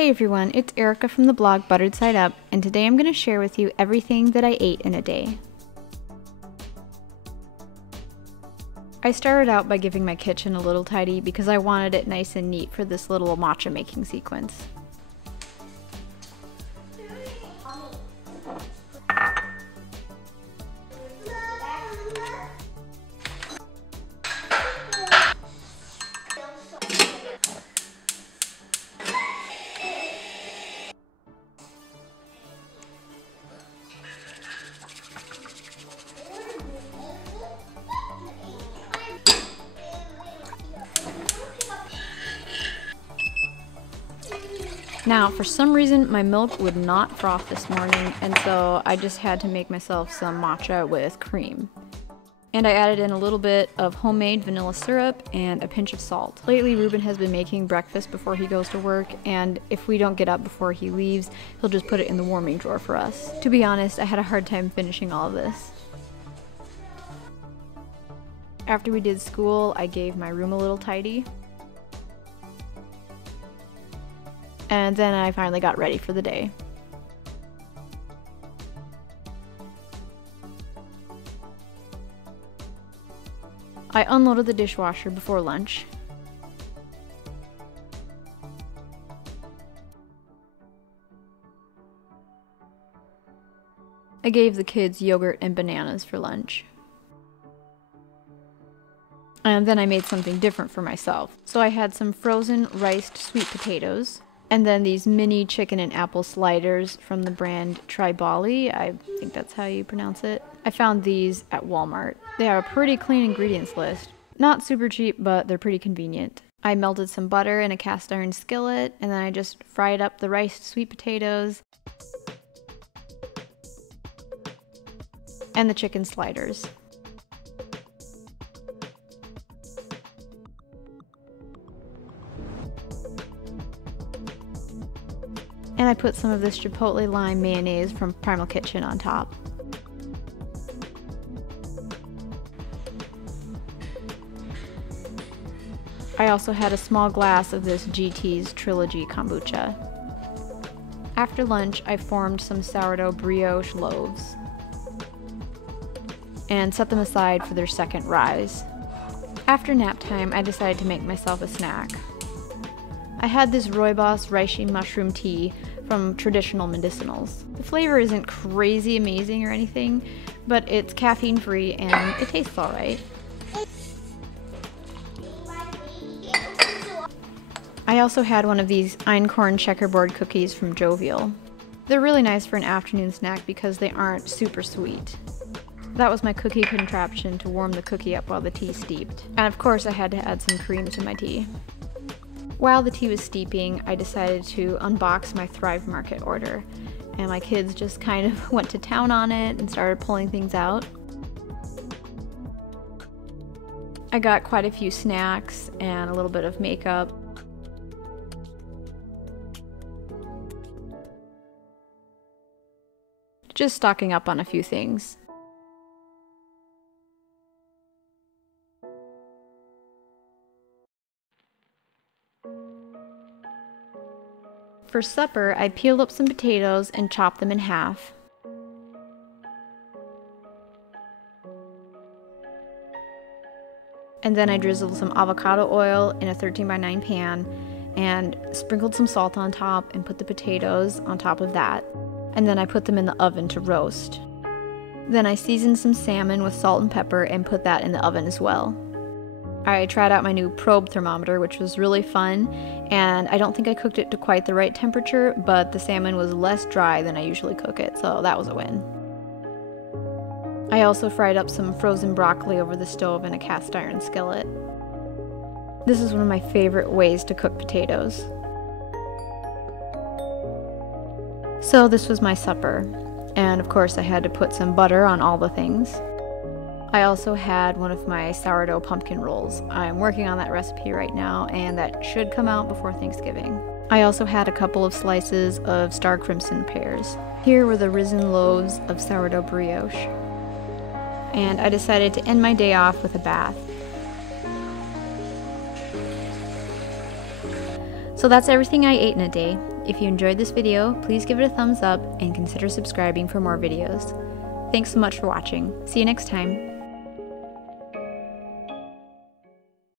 Hey everyone, it's Erica from the blog Buttered Side Up, and today I'm going to share with you everything that I ate in a day. I started out by giving my kitchen a little tidy because I wanted it nice and neat for this little matcha making sequence. Now, for some reason, my milk would not froth this morning, and so I just had to make myself some matcha with cream. And I added in a little bit of homemade vanilla syrup and a pinch of salt. Lately, Ruben has been making breakfast before he goes to work, and if we don't get up before he leaves, he'll just put it in the warming drawer for us. To be honest, I had a hard time finishing all of this. After we did school, I gave my room a little tidy. And then I finally got ready for the day. I unloaded the dishwasher before lunch. I gave the kids yogurt and bananas for lunch. And then I made something different for myself. So I had some frozen riced sweet potatoes. And then these mini chicken and apple sliders from the brand Tribali. I think that's how you pronounce it. I found these at Walmart. They have a pretty clean ingredients list. Not super cheap, but they're pretty convenient. I melted some butter in a cast iron skillet, and then I just fried up the riced sweet potatoes and the chicken sliders. And I put some of this chipotle lime mayonnaise from Primal Kitchen on top. I also had a small glass of this GT's Trilogy kombucha. After lunch, I formed some sourdough brioche loaves and set them aside for their second rise. After nap time, I decided to make myself a snack. I had this Rooibos reishi mushroom tea from Traditional Medicinals. The flavor isn't crazy amazing or anything, but it's caffeine free and it tastes alright. I also had one of these einkorn checkerboard cookies from Jovial. They're really nice for an afternoon snack because they aren't super sweet. That was my cookie contraption to warm the cookie up while the tea steeped. And of course I had to add some cream to my tea. While the tea was steeping, I decided to unbox my Thrive Market order, and my kids just kind of went to town on it and started pulling things out. I got quite a few snacks and a little bit of makeup. Just stocking up on a few things. For supper, I peeled up some potatoes and chopped them in half. And then I drizzled some avocado oil in a 13x9 pan and sprinkled some salt on top and put the potatoes on top of that. And then I put them in the oven to roast. Then I seasoned some salmon with salt and pepper and put that in the oven as well. I tried out my new probe thermometer, which was really fun, and I don't think I cooked it to quite the right temperature, but the salmon was less dry than I usually cook it, so that was a win. I also fried up some frozen broccoli over the stove in a cast iron skillet. This is one of my favorite ways to cook potatoes. So this was my supper, and of course I had to put some butter on all the things. I also had one of my sourdough pumpkin rolls. I'm working on that recipe right now, and that should come out before Thanksgiving. I also had a couple of slices of Star Crimson pears. Here were the risen loaves of sourdough brioche. And I decided to end my day off with a bath. So that's everything I ate in a day. if you enjoyed this video, please give it a thumbs up and consider subscribing for more videos. Thanks so much for watching. See you next time.